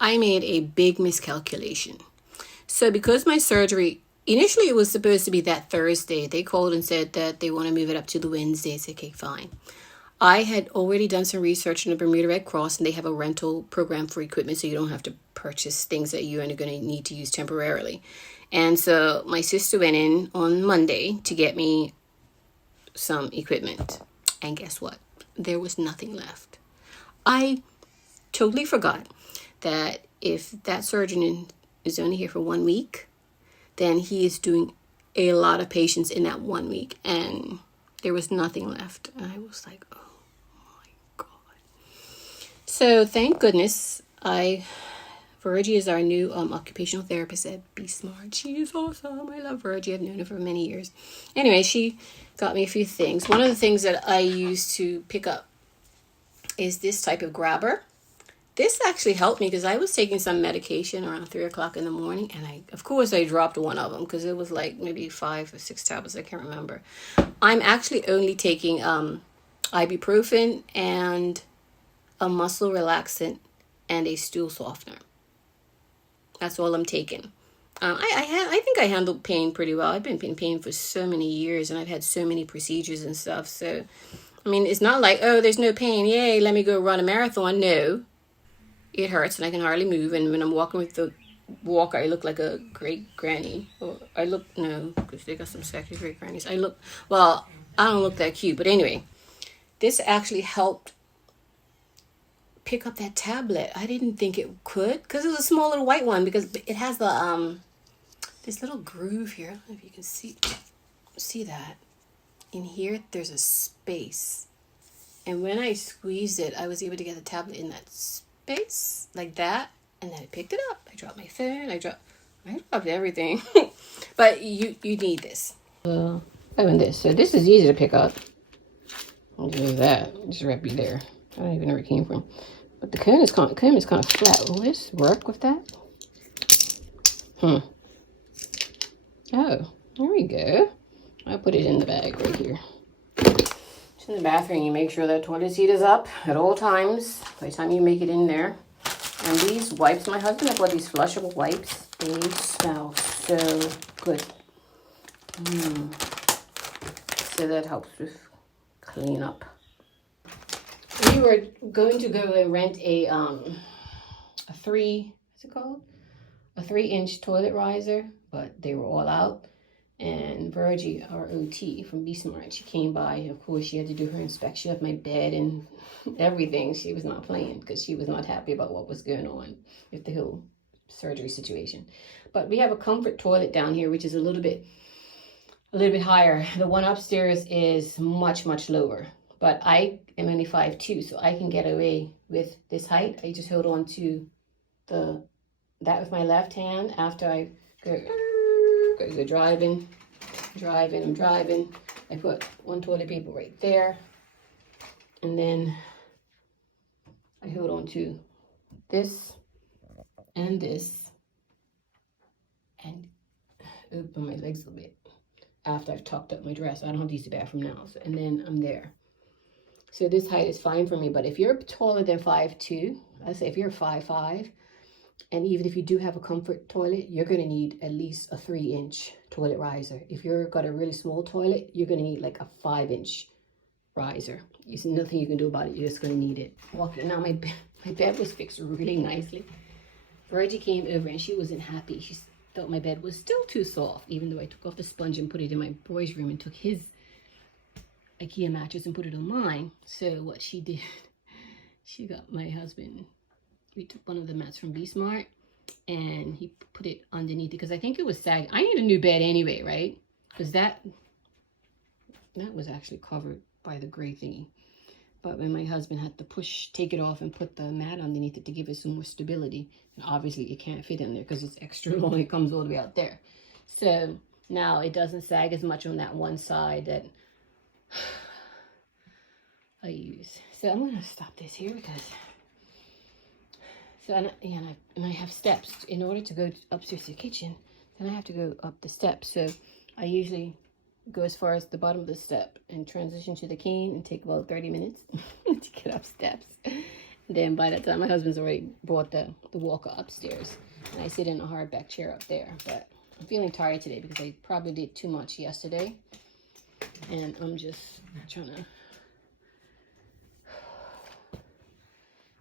I made a big miscalculation. So because my surgery, initially it was supposed to be that Thursday, they called and said that they want to move it up to the Wednesday. I said, okay, fine. I had already done some research in the Bermuda Red Cross, and they have a rental program for equipment, so you don't have to purchase things that you're only going to need to use temporarily. And so my sister went in on Monday to get me some equipment. And guess what? There was nothing left. I totally forgot that if that surgeon is only here for 1 week, then he is doing a lot of patients in that 1 week. And there was nothing left. And I was like, oh my God. So thank goodness Virgie is our new occupational therapist at Be Smart. She is awesome. I love Virgie. I've known her for many years. Anyway, she got me a few things. One of the things that I use to pick up is this type of grabber. This actually helped me because I was taking some medication around 3 o'clock in the morning, and I dropped one of them because it was like maybe 5 or 6 tablets. I can't remember. I'm actually only taking ibuprofen and a muscle relaxant and a stool softener. That's all I'm taking. I think I handled pain pretty well. I've been in pain for so many years, and I've had so many procedures and stuff. So, I mean, it's not like, oh, there's no pain. Yay, let me go run a marathon. No, it hurts, and I can hardly move. And when I'm walking with the walker, I look like a great granny. Or no, because they got some sexy great grannies. I don't look that cute. But anyway, this actually helped pick up that tablet. I didn't think it could because it was a small little white one, because it has the this little groove here. I don't know if you can see that. In here there's a space, and when I squeezed it, I was able to get the tablet in that space like that, and then I picked it up. I dropped my phone. I dropped everything. But you need this. And this. So this is easy to pick up. I'll do that. Just right be there. I don't even know where it came from. But the comb is kind of flat. Will this work with that? Oh, there we go. I'll put it in the bag right here. It's in the bathroom. You make sure that toilet seat is up at all times by the time you make it in there. And these wipes, my husband has bought these flushable wipes. They smell so good. So that helps with clean up. We were going to go and rent a 3-inch toilet riser, but they were all out. And Virgie, our OT from Be Smart, she came by. Of course, she had to do her inspection of my bed and everything. She was not playing because she was not happy about what was going on with the whole surgery situation. But we have a comfort toilet down here, which is a little bit higher. The one upstairs is much, much lower. But I am only 5'2", so I can get away with this height. I just hold on to that with my left hand after I go driving. I'm driving. I put one toilet paper right there. And then I hold on to this and this and open my legs a little bit after I've tucked up my dress. I don't have to use the bathroom now. And then I'm there. So this height is fine for me, but if you're taller than 5'2", I say if you're 5'5", and even if you do have a comfort toilet, you're going to need at least a 3-inch toilet riser. If you've got a really small toilet, you're going to need like a 5-inch riser. There's nothing you can do about it. You're just going to need it. Now my bed was fixed really nicely. Virgie came over and she wasn't happy. She thought my bed was still too soft, even though I took off the sponge and put it in my boy's room and took his IKEA mattress and put it on mine. So what she did, she got my husband, we took one of the mats from Be Smart and he put it underneath it because I think it was sagging. I need a new bed anyway, right? Because that was actually covered by the gray thingy. But when my husband had to take it off and put the mat underneath it to give it some more stability, and obviously it can't fit in there because it's extra long. It comes all the way out there. So now it doesn't sag as much on that one side that I use. So I'm going to stop this here because and I have steps. In order to go upstairs to the kitchen, then I have to go up the steps. So I usually go as far as the bottom of the step and transition to the cane and take about 30 minutes to get up steps. And Then by that time, my husband's already brought the walker upstairs. And I sit in a hardback chair up there. But I'm feeling tired today because I probably did too much yesterday. And I'm just trying to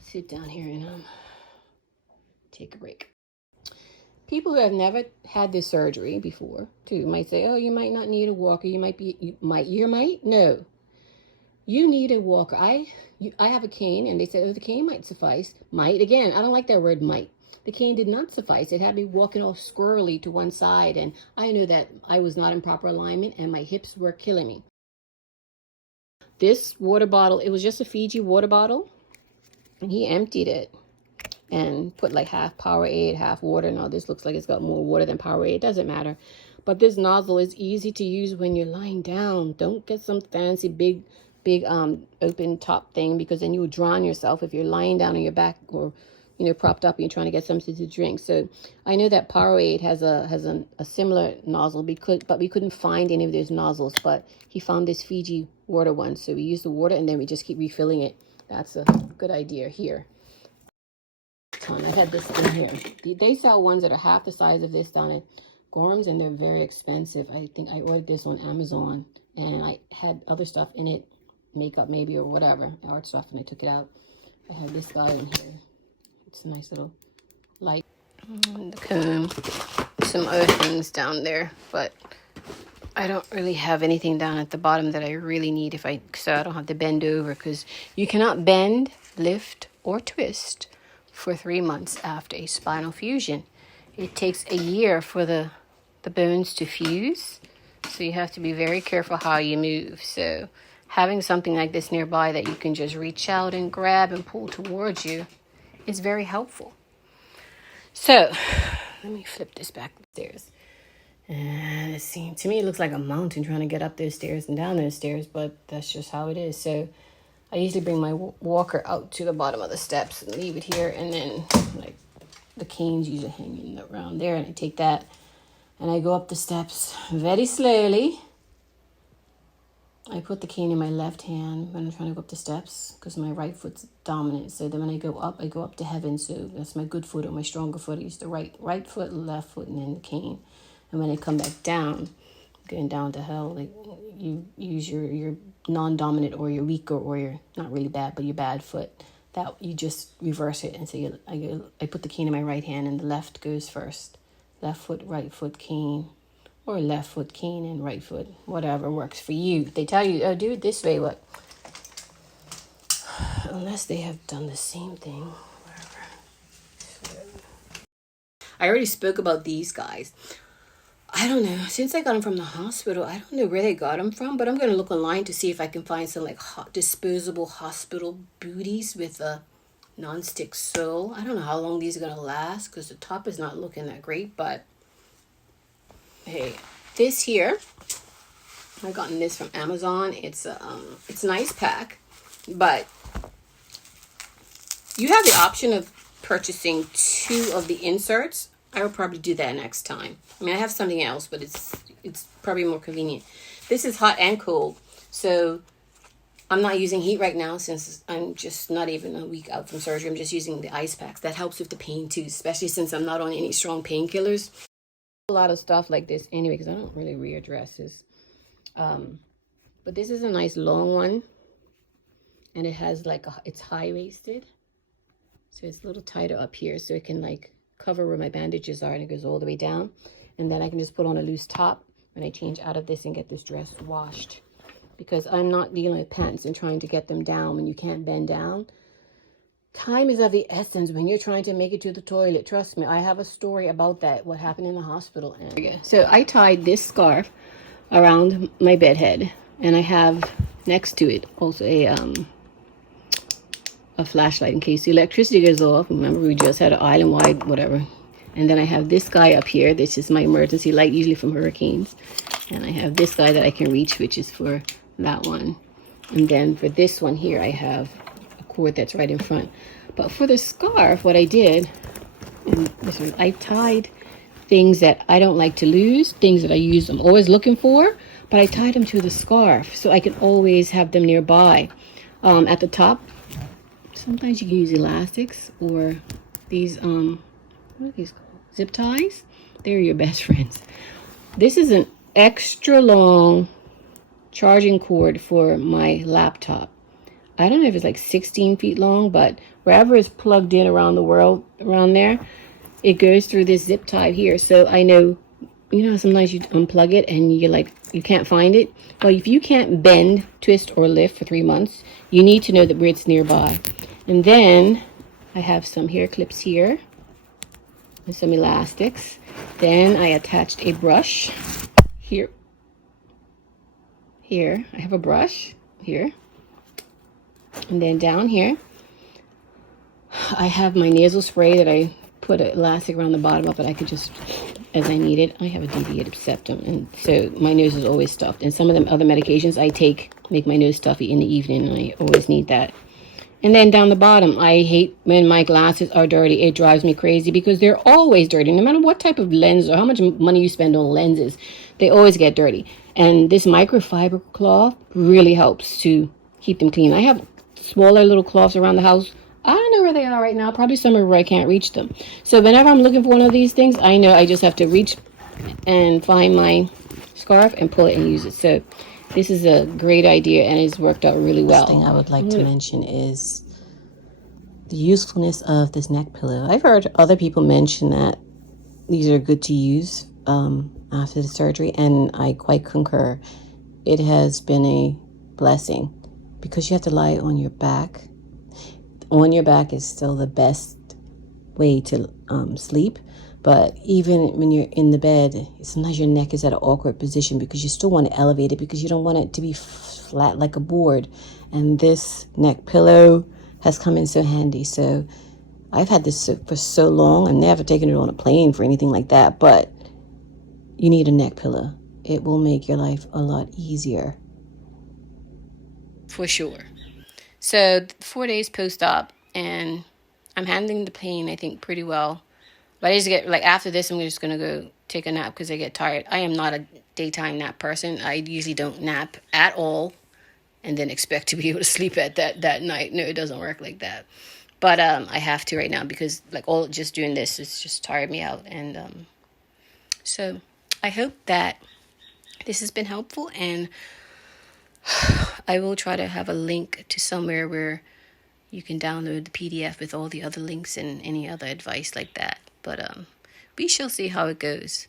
sit down here and take a break. People who have never had this surgery before, too, might say, oh, you might not need a walker. You might. No. You need a walker. I have a cane, and they said, oh, the cane might suffice. Might, again, I don't like that word might. The cane did not suffice. It had me walking all squirrely to one side, and I knew that I was not in proper alignment, and my hips were killing me. This water bottle, it was just a Fiji water bottle, and he emptied it and put like half Powerade, half water. Now this looks like it's got more water than Powerade. It doesn't matter. But this nozzle is easy to use when you're lying down. Don't get some fancy big open top thing, because then you will drown yourself if you're lying down on your back or, you know, propped up and you're trying to get something to drink. So I know that Powerade has a similar nozzle, but we couldn't find any of those nozzles. But he found this Fiji water one, so we use the water and then we just keep refilling it. That's a good idea here. I've had this in here. They sell ones that are half the size of this down at Gorham's, and they're very expensive. I think I ordered this on Amazon, and I had other stuff in it, makeup maybe or whatever, art stuff, and I took it out. I have this guy in here. It's a nice little light. The comb, some other things down there, but I don't really have anything down at the bottom that I really need so I don't have to bend over, because you cannot bend, lift, or twist for 3 months after a spinal fusion. It takes a year for the bones to fuse, so you have to be very careful how you move. So having something like this nearby that you can just reach out and grab and pull towards you is very helpful. So let me flip this back upstairs. And see, to me it looks like a mountain trying to get up those stairs and down those stairs, but that's just how it is. So I usually bring my walker out to the bottom of the steps and leave it here, and then like the cane's usually hanging around there, and I take that and I go up the steps very slowly. I put the cane in my left hand when I'm trying to go up the steps, because my right foot's dominant. So then when I go up to heaven. So that's my good foot or my stronger foot. I use the right foot, left foot, and then the cane. And when I come back down, going down to hell, like you use your non-dominant or your weaker or your not really bad, but your bad foot. That you just reverse it, and so I put the cane in my right hand, and the left goes first. Left foot, right foot, cane, or left foot, cane, and right foot, whatever works for you. They tell you, oh, do it this way, what? Unless they have done the same thing. Whatever. I already spoke about these guys. I don't know. Since I got them from the hospital, I don't know where they got them from, but I'm going to look online to see if I can find some like disposable hospital booties with a non-stick sole. I don't know how long these are going to last, because the top is not looking that great, but hey, this here, I gotten this from Amazon. It's a nice pack, but you have the option of purchasing 2 of the inserts. I will probably do that next time. I mean, I have something else, but it's probably more convenient. This is hot and cold, so I'm not using heat right now since I'm just not even a week out from surgery. I'm just using the ice packs. That helps with the pain too, especially since I'm not on any strong painkillers. A lot of stuff like this anyway, because I don't really wear dresses. But this is a nice long one, and it has like it's high-waisted, so it's a little tighter up here, so it can like cover where my bandages are, and it goes all the way down. And then I can just put on a loose top when I change out of this and get this dress washed, because I'm not dealing with pants and trying to get them down when you can't bend down. Time is of the essence when you're trying to make it to the toilet. Trust me, I have a story about that, what happened in the hospital. So I tied this scarf around my bed head, and I have next to it also a flashlight in case the electricity goes off. Remember, we just had an island-wide whatever. And then I have this guy up here. This is my emergency light, usually from hurricanes. And I have this guy that I can reach, which is for that one. And then for this one here, I have a cord that's right in front. But for the scarf, what I did, and this one, I tied things that I don't like to lose, things that I'm always looking for, but I tied them to the scarf so I can always have them nearby. At the top, Sometimes you can use elastics or these, what are these called? Zip ties. They're your best friends. This is an extra long charging cord for my laptop. I don't know if it's like 16 feet long, but wherever it's plugged in around the world, around there, it goes through this zip tie here. So I know, sometimes you unplug it and you're like, you can't find it. Well, if you can't bend, twist, or lift for 3 months, you need to know that it's nearby. And then I have some hair clips here and some elastics. Then I attached a brush here. Here, I have a brush here. And then down here, I have my nasal spray that I put an elastic around the bottom of it. I could just, as I need it. I have a deviated septum, and so my nose is always stuffed. And some of the other medications I take make my nose stuffy in the evening, and I always need that. And then down the bottom, I hate when my glasses are dirty. It drives me crazy because they're always dirty. No matter what type of lens or how much money you spend on lenses, they always get dirty. And this microfiber cloth really helps to keep them clean. I have smaller little cloths around the house. I don't know where they are right now. Probably somewhere where I can't reach them. So whenever I'm looking for one of these things, I know I just have to reach and find my scarf and pull it and use it. So this is a great idea, and it's worked out really well. Thing I would like to mention is the usefulness of this neck pillow. I've heard other people mention that these are good to use after the surgery, and I quite concur. It has been a blessing because you have to lie on your back. On your back is still the best way to sleep, but even when you're in the bed, sometimes your neck is at an awkward position because you still want to elevate it because you don't want it to be flat like a board. And this neck pillow has come in so handy. So I've had this for so long. I've never taken it on a plane for anything like that, but you need a neck pillow. It will make your life a lot easier. For sure. So 4 days post-op, and I'm handling the pain, I think, pretty well. But I just get, like, after this, I'm just going to go take a nap because I get tired. I am not a daytime nap person. I usually don't nap at all and then expect to be able to sleep at that night. No, it doesn't work like that. But I have to right now because, like, all just doing this has just tired me out. And so I hope that this has been helpful, and I will try to have a link to somewhere where you can download the PDF with all the other links and any other advice like that. But we shall see how it goes.